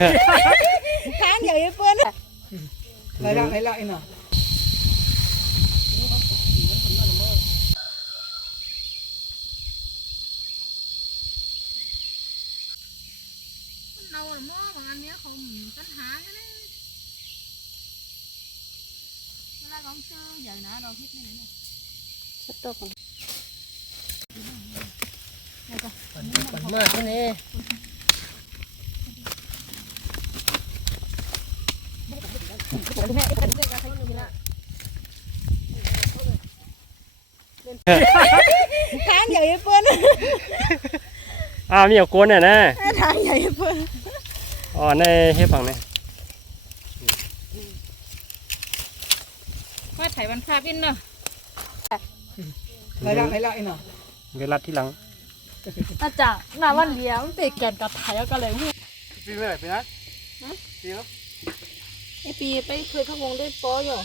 tháng giờ với Phương lấy lại nào đâu là mớ bằng anh nhớ không cánh hả cái đấy nó là con chưa giờ nãy đâu hết này nè sắp tốt rồi phần mơ thế này tháng giờ với Phươngมีกวนเนี่ยนะ tháng giờ với Phương อ๋อในเฮ็ดฝั่งนี้ ว่าถ่ายวันพระบินเนาะ lấy lại nào เดี๋ยวรัดที่หลัง อาจารย์หน้าวันเดียวมันติดแก่นกับถ่ายก็เลย ปีเมื่อไหร่ปีนะปีแล้ว ไอปีไปเคยเข้าวงด้วยโป๊อยู่